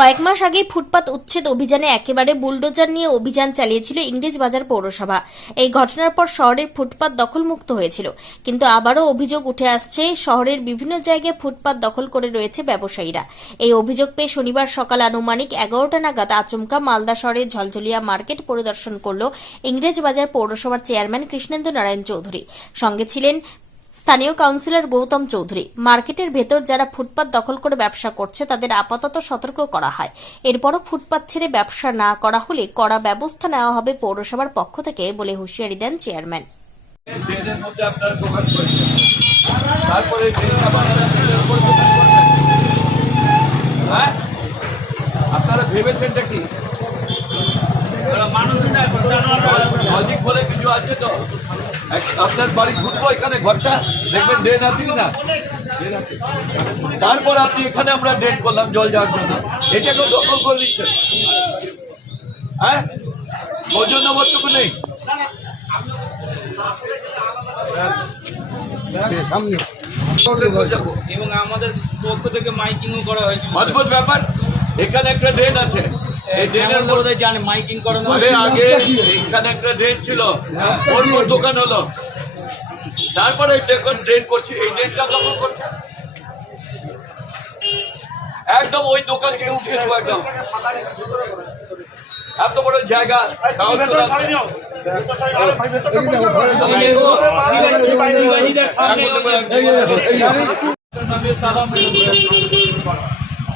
কয়েক মাস আগে ফুটপাত উচ্ছেদ অভিযানে একেবারে বুলডোজার নিয়ে অভিযান চালিয়েছিল ইংরেজবাজার পৌরসভা। এই ঘটনার পর শহরের ফুটপাত দখলমুক্ত হয়েছিল, কিন্তু আবারও অভিযোগ উঠে আসছে শহরের বিভিন্ন জায়গায় ফুটপাত দখল করে রয়েছে ব্যবসায়ীরা। এই অভিযোগ পেয়ে শনিবার সকাল আনুমানিক 11টা নাগাদ আচমকা মালদা শহরের ঝলঝলিয়া মার্কেট পরিদর্শন করল ইংরেজবাজার পৌরসভার চেয়ারম্যান কৃষ্ণেন্দু নারায়ণ চৌধুরী। সঙ্গে ছিলেন স্থানীয় কাউন্সিলর গৌতম চৌধুরী। মার্কেটের ভেতর যারা ফুটপাত দখল করে ব্যবসা করছে তাদের আপাতত সতর্ক করা হয়। এরপরও ফুটপাত ছেড়ে ব্যবসা না করা হলে কড়া ব্যবস্থা নেওয়া হবে পৌরসভার পক্ষ থেকে বলে হুঁশিয়ারি দেন চেয়ারম্যান। আপনারা ভেবেছেনটা কি মানুষ লজিক বলে কিছু আছে তো? আপনার বাড়ি ঢুকবো, এখানে ঘরটা দেখবেন ড্রেন আছে কিনা, তারপর আপনি এখানে আমরা ড্রেন করলাম জল যাওয়ার জন্য, এটাকেও দখল করে দিচ্ছেন। হ্যাঁ, ওজন নম্বরটুকু নেই। এবং আমাদের পক্ষ থেকে মাইকিংও করা হয়েছে। অদ্ভুত ব্যাপার, এখানে একটা ড্রেন আছে, এই ড্রেনের মধ্যে জানে মাইকিং করানো আগে এখানে একটা ড্রেন ছিল, ওর পর দোকান হলো, তারপরে দেখুন ড্রেন করছি, এই ড্রেনটা দখল করছে একদম ওই দোকানকে উঠিয়ে দেবো একদম। এত বড় জায়গা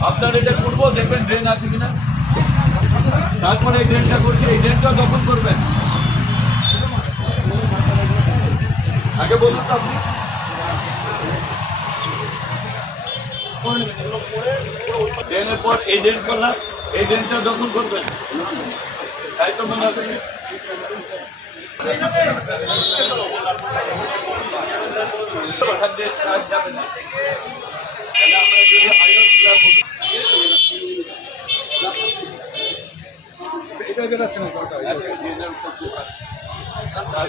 আপনার এটা করবো, দেখবেন ড্রেন আছে কিনা, তারপরে এই ড্রেনটা করছি, এই ড্রেনটা দখল করবেন। আগে বলুন তো আপনি। ড্রেনের পর এই ড্রেন করলাম, এই ড্রেনটা দখল করবেন, তাই তো মনে হবে।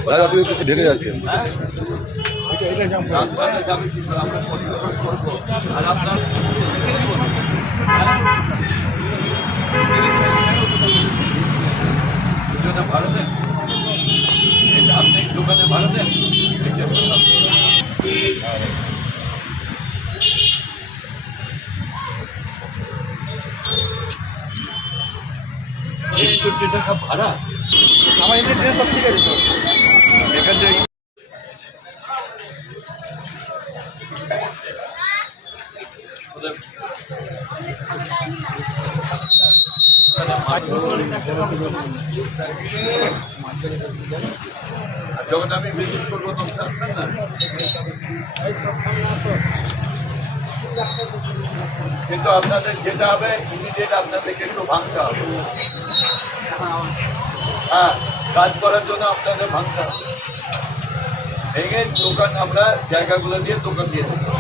দাদা তুই কিছু ঢেকে যাচ্ছে। আর আপনার ভাড়া দেন, আপনি দোকানে ভাড়া দেন, টাকা ভাড়া আমার এমনি ট্রেন সব ঠিক আছে। এখান থেকে যখন আমি ভিজিট করবো তখন থাকবেন না, কিন্তু আপনাদের যেটা হবে ইমিডিয়েট আপনাদেরকে একটু ভাঙতে হবে। হ্যাঁ, কাজ করার জন্য আপনাদের ভাঙতে হবে, ভেঙে দোকান আমরা জায়গাগুলো দিয়ে দোকান দিয়ে দেবো।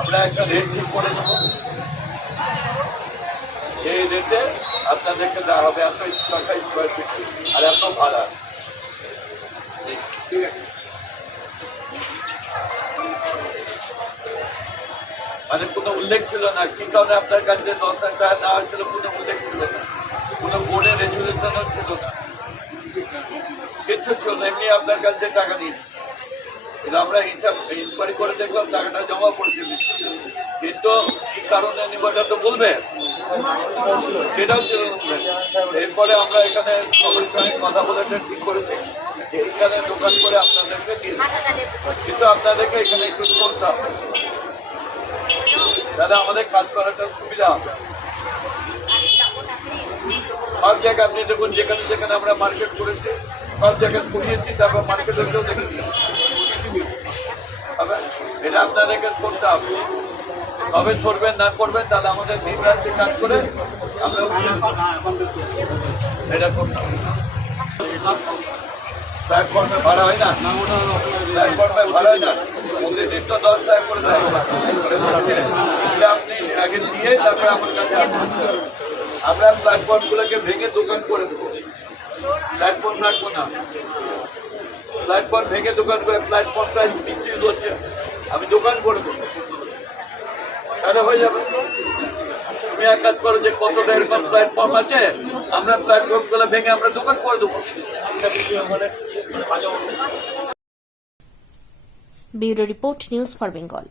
আমরা একটা রেট ঠিক করে দেবো, সেই রেটে আপনাদেরকে দেওয়া হবে এত টাকা স্কোয়ার ফিট আর এত ভাড়া। ঠিক আছে, মানে কোনো উল্লেখ ছিল না কি কারণে আপনার কাছে 10,000 টাকা নেওয়া হয়েছিল, কোনো উল্লেখ ছিল না, কোনো বোর্ডের রেজুলেশনও ছিল না, কিছু ছিল না, এমনি আপনার কাছে টাকা নিয়েছি। কিন্তু আমরা হিসাব ইনকোয়ারি করে দেখলাম টাকাটা জমা পড়ছে, কিন্তু কি কারণে নিবাটা তো বলবে, সেটাও ছিল। এরপরে আমরা এখানে সবার সঙ্গে কথা বলে ঠিক করেছি যে এইখানে দোকান করে আপনাদেরকে দিয়ে দেবো, কিন্তু আপনাদেরকে এখানে একটু করতে হবে, তাহলে আমাদের কাজ করাটা সুবিধা হবে। সব জায়গায় আপনি দেখুন, যেখানে যেখানে আমরা মার্কেট করেছি সব জায়গায় ছড়িয়েছি, তারপর মার্কেটেও দেখে দিয়েছি। এটা আপনাদেরকে করতে হবে, তবে সরবেন না করবেন তাহলে আমাদের দিন রাত্রে কাজ করে আমরা এটা করতে হবে। প্ল্যাটফর্মে ভাড়া হয় না, প্ল্যাটফর্মে ভাড়া হয় না, প্রতিদিন তো 10 টাকা করে দেয়, আপনি আগে দিয়ে তারপরে আমার কাছে আসবেন। আমরা প্ল্যাটফর্মগুলোকে ভেঙে দোকান করে দেবো, প্ল্যাটফর্ম রাখবো না, প্ল্যাটফর্ম ভেঙে দোকান করে, প্ল্যাটফর্মটা বিক্রি হচ্ছে, আমি দোকান করবো, তাহলে হয়ে যাবে। এক কাজ করো যে কতটা এরকম প্ল্যাটফর্ম আছে, আমরা প্ল্যাটফর্ম গুলো ভেঙে আমরা দোকান করে দেবো। Bureau report, news for Bengal.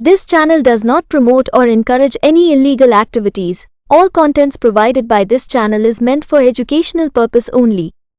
This channel does not promote or encourage any illegal activities. All contents provided by this channel is meant for educational purpose only.